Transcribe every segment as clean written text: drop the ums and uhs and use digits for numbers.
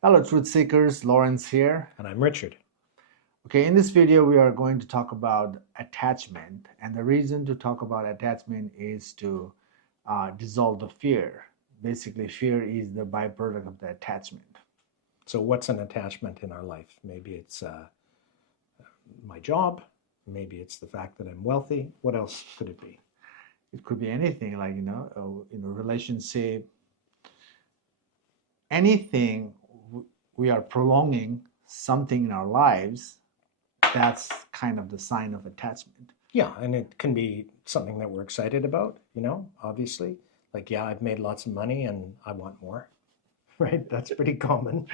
Hello, Truth Seekers. Lawrence here. And I'm Richard. Okay, in this video, we are going to talk about attachment. And the reason to talk about attachment is to dissolve the fear. Basically, fear is the byproduct of the attachment. So, what's an attachment in our life? Maybe it's my job. Maybe it's the fact that I'm wealthy. What else could it be? It could be anything like, relationship, anything we are prolonging something in our lives, that's kind of the sign of attachment. Yeah, and it can be something that we're excited about, obviously. Like, yeah, I've made lots of money and I want more, right? That's pretty common.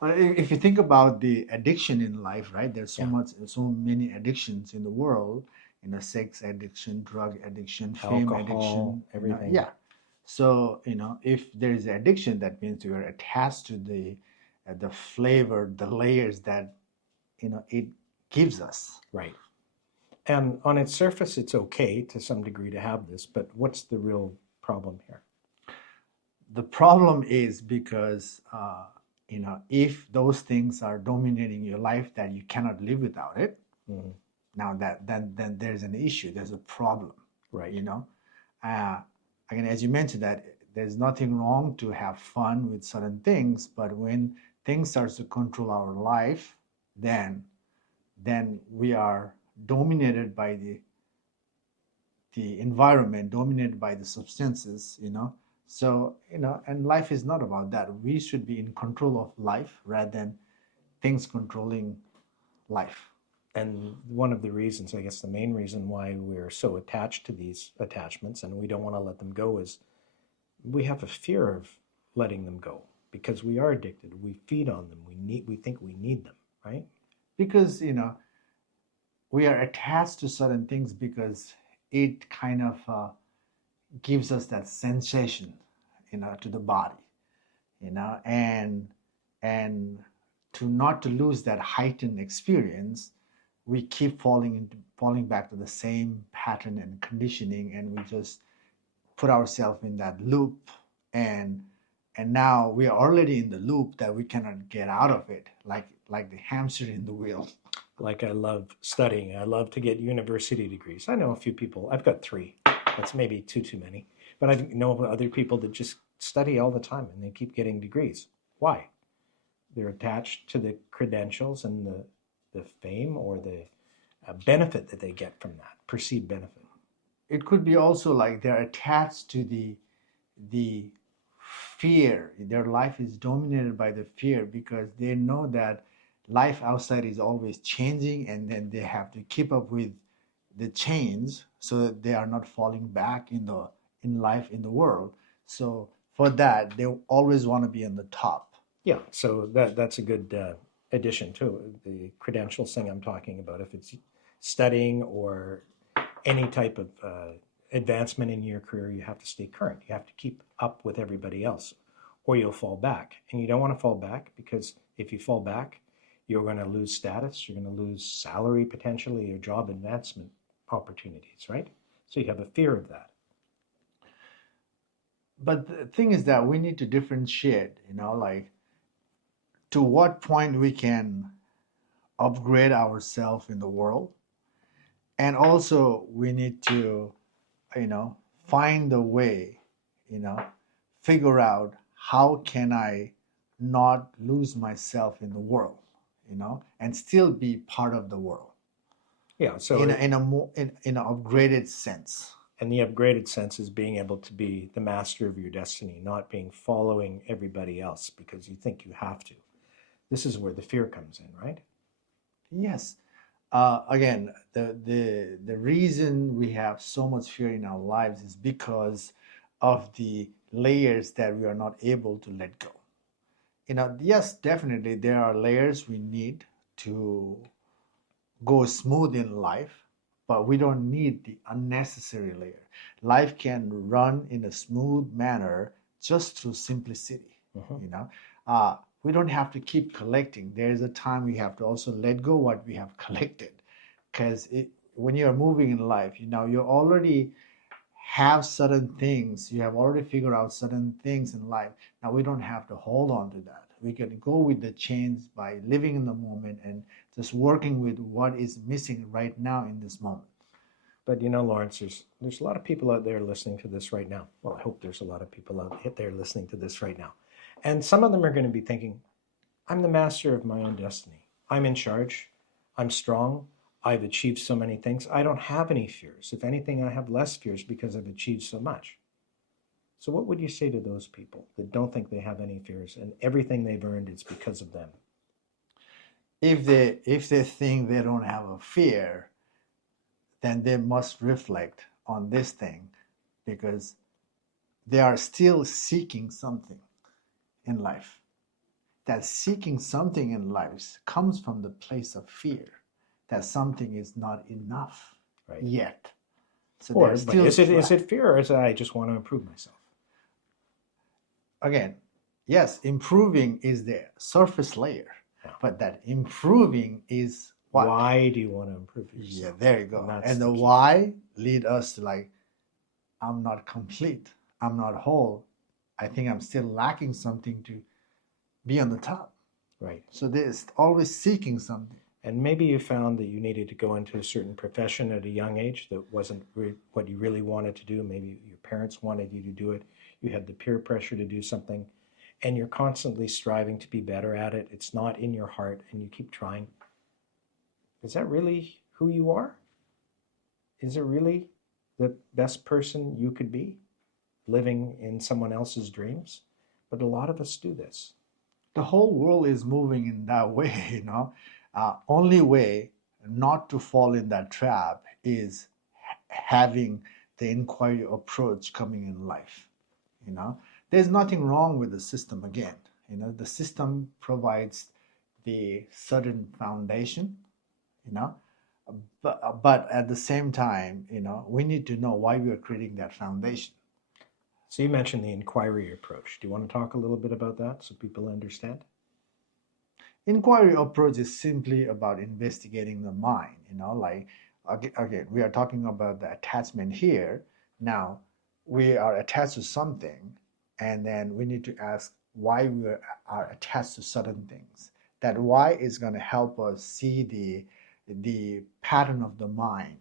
If you think about the addiction in life, right? There's Yeah, so many addictions in the world. Sex addiction, drug addiction, fame alcohol, addiction. everything. Yeah. So if there is addiction, that means you are attached to the flavor, the layers that it gives us. Right. And on its surface, it's okay to some degree to have this, but what's the real problem here? The problem is because if those things are dominating your life, that you cannot live without it. Mm-hmm. Now then there's an issue. There's a problem. Right. Again, as you mentioned, that there's nothing wrong to have fun with certain things, but when things starts to control our life, then we are dominated by the environment, dominated by the substances. So and life is not about that. We should be in control of life rather than things controlling life. And one of the reasons, I guess the main reason why we're so attached to these attachments and we don't want to let them go is we have a fear of letting them go because we are addicted. We feed on them. We think we need them, right? Because we are attached to certain things because it kind of gives us that sensation, to the body, and to not to lose that heightened experience, we keep falling back to the same pattern and conditioning, and we just put ourselves in that loop, and now we are already in the loop that we cannot get out of it, like the hamster in the wheel. Like I love studying. I love to get university degrees. I know a few people. I've got 3. That's maybe too many. But I know other people that just study all the time and they keep getting degrees. Why? They're attached to the credentials and the fame or the benefit that they get from that, perceived benefit. It could be also like they're attached to the fear. Their life is dominated by the fear because they know that life outside is always changing, and then they have to keep up with the change so that they are not falling back in life, in the world. So for that, they always want to be on the top. Yeah, so that's a good addition to the credentials thing I'm talking about. If it's studying or any type of advancement in your career, you have to stay current. You have to keep up with everybody else, or you'll fall back. And you don't want to fall back because if you fall back, you're going to lose status, you're going to lose salary potentially, or job advancement opportunities, right? So you have a fear of that. But the thing is that we need to differentiate, like to what point we can upgrade ourselves in the world. And also we need to, find a way, you know, figure out how can I not lose myself in the world, and still be part of the world Yeah, so in an upgraded sense. and the upgraded sense is being able to be the master of your destiny, not being following everybody else because you think you have to. This is where the fear comes in, right? Yes. Again, the reason we have so much fear in our lives is because of the layers that we are not able to let go. Yes, definitely there are layers we need to go smooth in life, but we don't need the unnecessary layer. Life can run in a smooth manner just through simplicity. Mm-hmm. We don't have to keep collecting. There's a time we have to also let go what we have collected, because when you are moving in life, you already have certain things. You have already figured out certain things in life. Now we don't have to hold on to that. We can go with the change by living in the moment and just working with what is missing right now in this moment. But you know, Lawrence, there's a lot of people out there listening to this right now. Well, I hope there's a lot of people out there listening to this right now. And some of them are going to be thinking, I'm the master of my own destiny. I'm in charge. I'm strong. I've achieved so many things. I don't have any fears. If anything, I have less fears because I've achieved so much. So what would you say to those people that don't think they have any fears and everything they've earned is because of them? If they think they don't have a fear, then they must reflect on this thing, because they are still seeking something in life. That seeking something in life comes from the place of fear that something is not enough Right. yet. So Or they're but still is trapped. it fear, or is it I just want to improve myself? Again, yes, improving is the surface layer, Yeah. but that improving is what? Why do you want to improve Yeah, yourself? there you go. And that's And the the key. why lead us to like, I'm not complete. I'm not whole. I think I'm still lacking something to be on the top. Right. So there's always seeking something. And maybe you found that you needed to go into a certain profession at a young age that wasn't what you really wanted to do. Maybe your parents wanted you to do it. You had the peer pressure to do something, and you're constantly striving to be better at it. It's not in your heart, and you keep trying. Is that really who you are? Is it really the best person you could be, living in someone else's dreams? But a lot of us do this. The whole world is moving in that way, you know. Only way not to fall in that trap is having the inquiry approach coming in life. You know, there's nothing wrong with the system. Again, you know, the system provides the certain foundation. You know, but at the same time, you know, we need to know why we are creating that foundation. So you mentioned the inquiry approach. Do you want to talk a little bit about that so people understand? Inquiry approach is simply about investigating the mind, you know, like again, we are talking about the attachment here. Now we are attached to something, and then we need to ask why are attached to certain things. That why is going to help us see the pattern of the mind,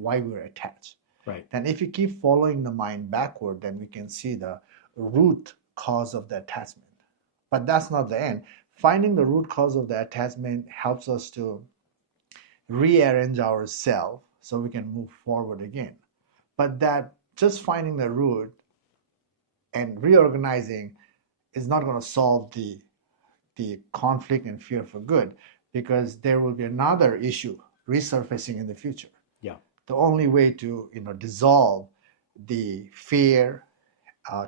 why we're attached. Right. Then if you keep following the mind backward, then we can see the root cause of the attachment. But that's not the end. Finding the root cause of the attachment helps us to rearrange ourselves so we can move forward again. But that just finding the root and reorganizing is not going to solve the conflict and fear for good, because there will be another issue resurfacing in the future. Yeah. The only way to dissolve the fear,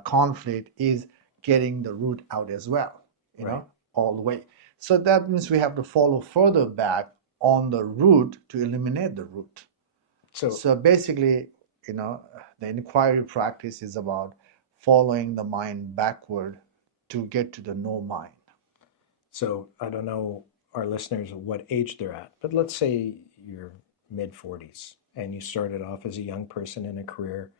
conflict, is getting the root out as well, you Right. know, all the way. So that means we have to follow further back on the root to eliminate the root. So basically, you know, the inquiry practice is about following the mind backward to get to the no mind. So I don't know our listeners what age they're at, but let's say you're mid 40s and you started off as a young person in a career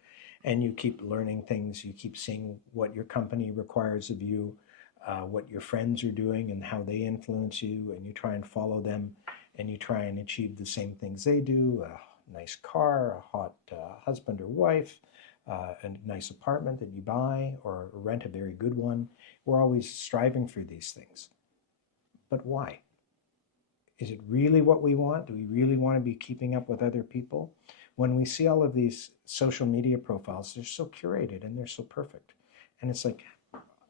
and you keep learning things, you keep seeing what your company requires of you, what your friends are doing and how they influence you, and you try and follow them and you try and achieve the same things they do, a nice car, a hot husband or wife, a nice apartment that you buy or rent a very good one. We're always striving for these things. But why? Is it really what we want? Do we really want to be keeping up with other people? When we see all of these social media profiles, they're so curated and they're so perfect. And it's like,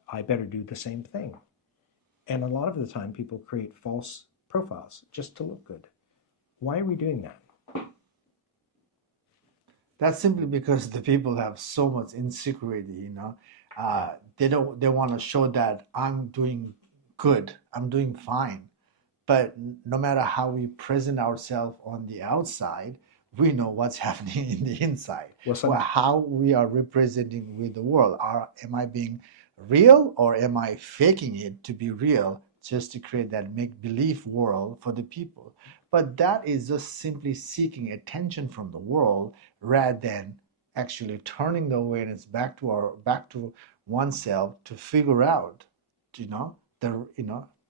I better do the same thing. And a lot of the time, people create false profiles just to look good. Why are we doing that? That's simply because the people have so much insecurity, you know. They want to show that I'm doing good, I'm doing fine. But no matter how we present ourselves on the outside, we know what's happening in the inside. Well, how we are representing with the world. Am I being real, or am I faking it to be real just to create that make-believe world for the people? But that is just simply seeking attention from the world rather than actually turning the awareness back to oneself to figure out,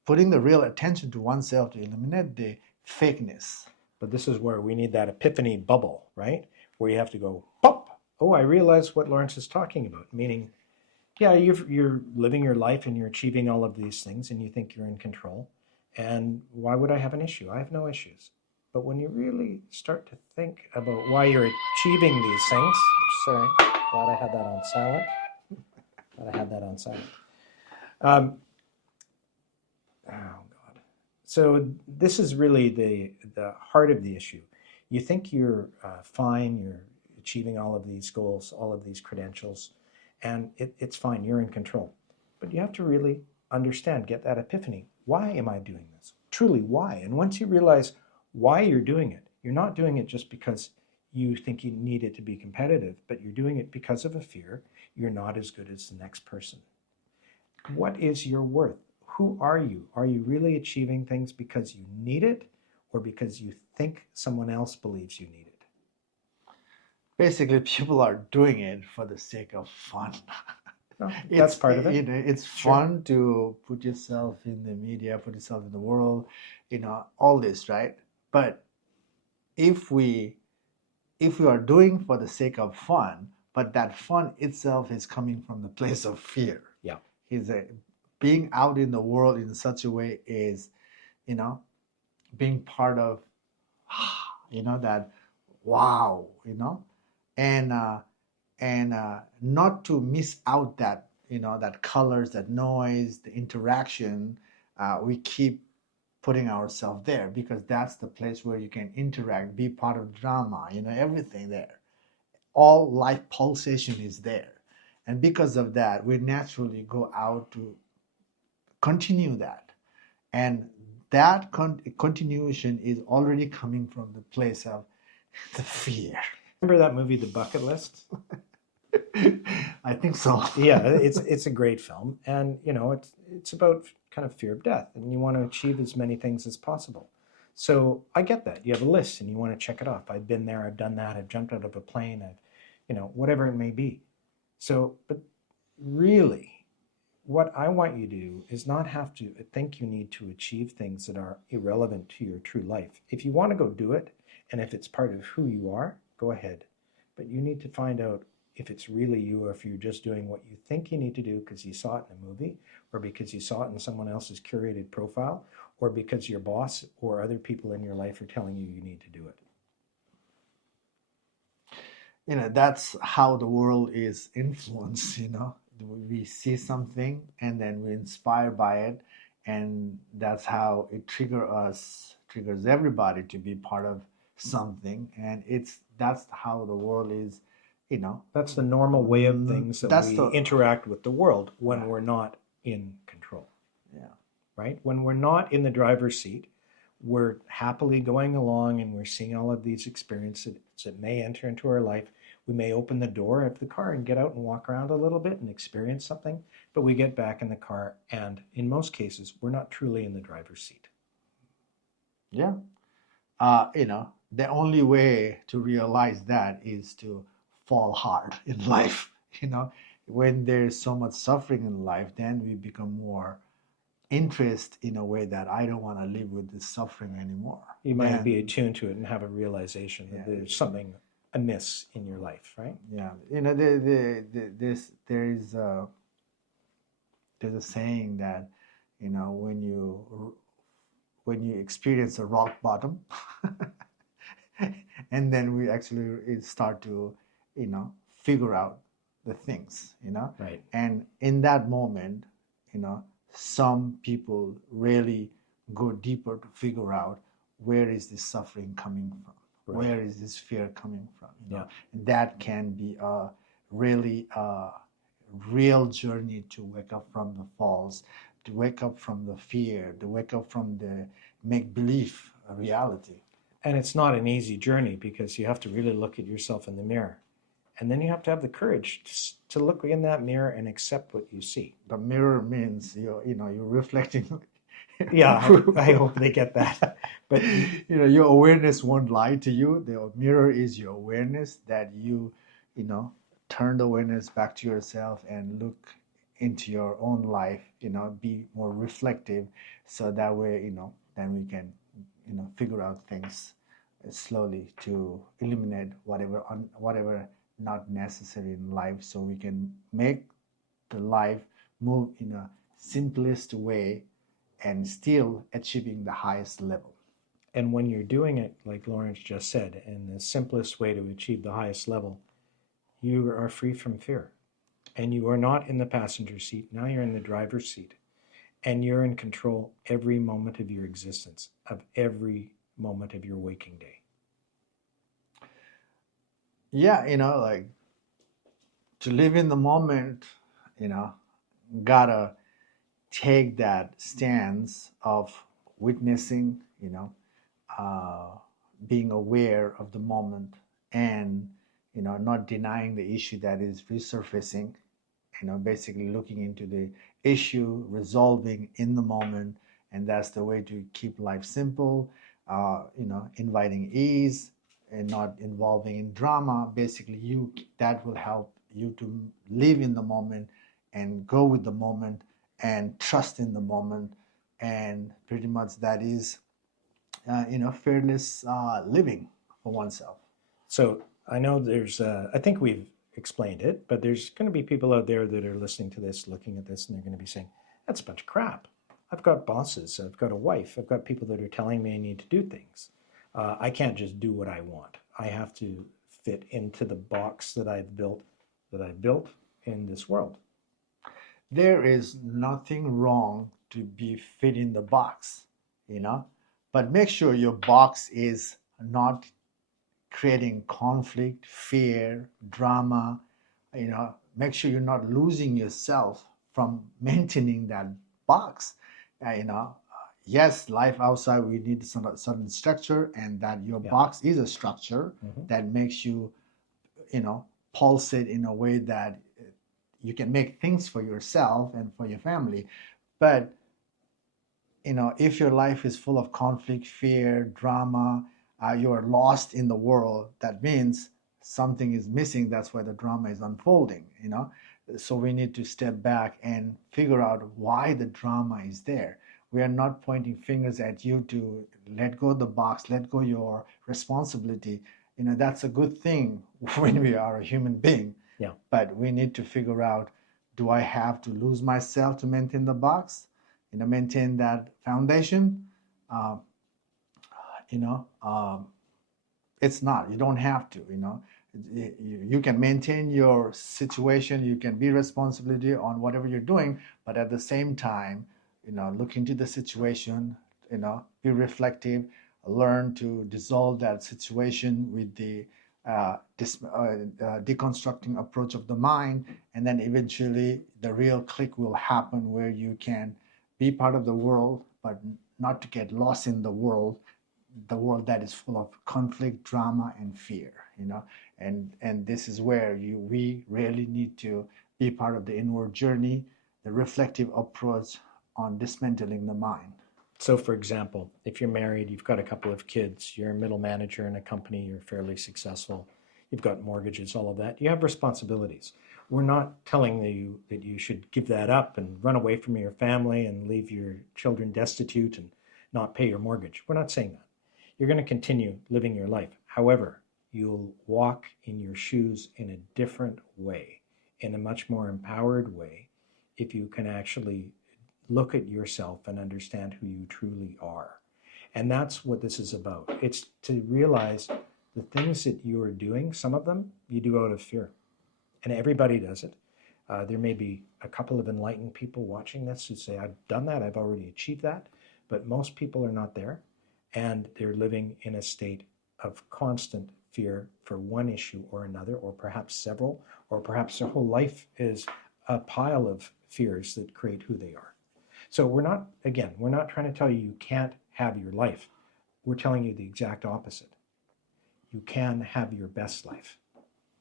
putting the real attention to oneself to eliminate the fakeness. But this is where we need that epiphany bubble, right? Where you have to go, pop. Oh, I realize what Lawrence is talking about. Meaning, yeah, you're living your life and you're achieving all of these things and you think you're in control. And why would I have an issue? I have no issues. But when you really start to think about why you're achieving these things, sorry, glad I had that on silent. Glad I had that on silent. Oh God. So this is really the heart of the issue. You think you're fine, you're achieving all of these goals, all of these credentials, and it's fine, you're in control. But you have to really understand, get that epiphany. Why am I doing this? Truly, why? And once you realize why you're doing it, you're not doing it just because you think you need it to be competitive, but you're doing it because of a fear you're not as good as the next person. What is your worth? Who are you? Are you really achieving things because you need it or because you think someone else believes you need it? Basically, people are doing it for the sake of fun. Well, that's part of it. It's Sure. fun to put yourself in the media, put yourself in the world, all this, right? But if we are doing for the sake of fun, but that fun itself is coming from the place of fear. Yeah. Being out in the world in such a way is, being part of, that wow, and not to miss out that, that colors, that noise, the interaction. We keep putting ourselves there because that's the place where you can interact, be part of drama, everything there. All life pulsation is there. And because of that, we naturally go out to continue that. And that continuation is already coming from the place of the fear. Remember that movie, The Bucket List? I think so. Yeah, it's a great film, and it's about kind of fear of death, and you want to achieve as many things as possible. So I get that you have a list and you want to check it off. I've been there, I've done that, I've jumped out of a plane, I've whatever it may be. So, but really, what I want you to do is not have to think you need to achieve things that are irrelevant to your true life. If you want to go do it, and if it's part of who you are, go ahead. But you need to find out if it's really you or if you're just doing what you think you need to do because you saw it in a movie or because you saw it in someone else's curated profile or because your boss or other people in your life are telling you need to do it. That's how the world is influenced. We see something and then we're inspired by it, and that's how it triggers everybody to be part of something, and that's how the world is. That's the normal way of things that That's we the- interact with the world when Yeah. we're not in control. Yeah. Right? When we're not in the driver's seat, we're happily going along and we're seeing all of these experiences that may enter into our life. We may open the door of the car and get out and walk around a little bit and experience something, but we get back in the car and in most cases, we're not truly in the driver's seat. Yeah. The only way to realize that is to fall hard in life. When there's so much suffering in life, then we become more interest in a way that I don't want to live with this suffering anymore. You might And- be attuned to it and have a realization that Yeah. there's something amiss in your life, right? Yeah, there's a saying that when you experience a rock bottom, and then we actually start to figure out the things, Right. and in that moment, some people really go deeper to figure out where is this suffering coming from. Right. Where is this fear coming from? Yeah. And that can be a really real journey to wake up from the falls, to wake up from the fear, to wake up from the make-believe reality. And it's not an easy journey because you have to really look at yourself in the mirror. And then you have to have the courage to look in that mirror and accept what you see. The mirror means you're reflecting. Yeah, I hope they get that. But your awareness won't lie to you. The mirror is your awareness that you turn the awareness back to yourself and look into your own life, be more reflective, so that way, then we can, figure out things slowly to eliminate whatever not necessary in life, so we can make the life move in a simplest way and still achieving the highest level. And when you're doing it, like Lawrence just said, in the simplest way to achieve the highest level, you are free from fear. And you are not in the passenger seat. Now you're in the driver's seat. And you're in control every moment of your existence, of every moment of your waking day. Yeah, like to live in the moment, you know, gotta take that stance of witnessing, uh, being aware of the moment, and not denying the issue that is resurfacing, basically looking into the issue, resolving in the moment. And that's the way to keep life simple, inviting ease and not involving in drama. Basically, that will help you to live in the moment and go with the moment and trust in the moment. And pretty much that is, fearless living for oneself. So I know I think we've explained it, but there's going to be people out there that are listening to this, looking at this, and they're going to be saying, that's a bunch of crap. I've got bosses, I've got a wife, I've got people that are telling me I need to do things. I can't just do what I want. I have to fit into the box that I've built in this world. There is nothing wrong to be fit in the box, but make sure your box is not creating conflict, fear, drama. Make sure you're not losing yourself from maintaining that box. Yes, life outside, we need some certain structure, and that your Yeah. box is a structure that makes you, pulsate in a way that you can make things for yourself and for your family. But if your life is full of conflict, fear, drama, you're lost in the world, that means something is missing. That's why the drama is unfolding. So we need to step back and figure out why the drama is there. We are not pointing fingers at you to let go of the box, let go your responsibility. That's a good thing when we are a human being. Yeah. But we need to figure out, do I have to lose myself to maintain the box? Maintain that foundation. Uh, it's not. You don't have to. You can maintain your situation. You can be responsibility on whatever you're doing, but at the same time, look into the situation. Be reflective. Learn to dissolve that situation with the deconstructing approach of the mind, and then eventually the real click will happen where you can be part of the world, but not to get lost in the world that is full of conflict, drama, and fear. And this is where we really need to be part of the inward journey, the reflective approach on dismantling the mind. So, for example, if you're married, you've got a couple of kids, you're a middle manager in a company, you're fairly successful, you've got mortgages, all of that, you have responsibilities. We're not telling you that you should give that up and run away from your family and leave your children destitute and not pay your mortgage. We're not saying that. You're going to continue living your life. However, you'll walk in your shoes in a different way, in a much more empowered way, if you can actually look at yourself and understand who you truly are. And that's what this is about. It's to realize the things that you are doing, some of them you do out of fear. And everybody does it. There may be a couple of enlightened people watching this who say, I've done that, I've already achieved that. But most people are not there. And they're living in a state of constant fear for one issue or another, or perhaps several, or perhaps their whole life is a pile of fears that create who they are. So we're not trying to tell you can't have your life. We're telling you the exact opposite. You can have your best life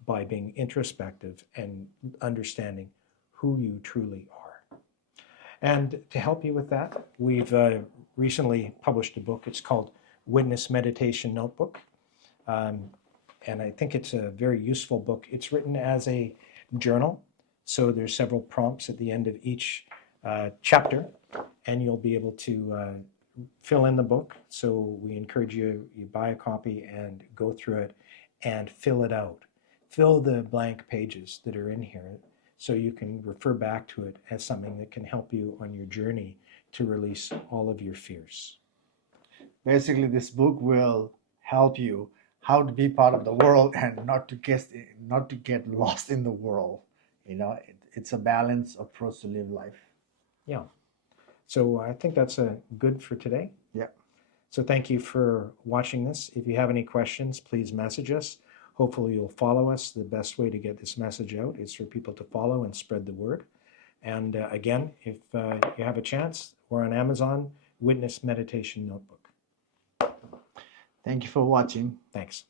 by being introspective and understanding who you truly are. And to help you with that, we've recently published a book. It's called Witness Meditation Notebook. And I think it's a very useful book. It's written as a journal. So there's several prompts at the end of each chapter, and you'll be able to fill in the book. So we encourage you buy a copy and go through it and fill it out. Fill the blank pages that are in here so you can refer back to it as something that can help you on your journey to release all of your fears. Basically, this book will help you how to be part of the world and not to get lost in the world. It's a balanced approach to live life. Yeah. So I think that's good for today. Yeah. So thank you for watching this. If you have any questions, please message us. Hopefully you'll follow us. The best way to get this message out is for people to follow and spread the word. And again, if you have a chance, we're on Amazon, Witness Meditation Notebook. Thank you for watching. Thanks.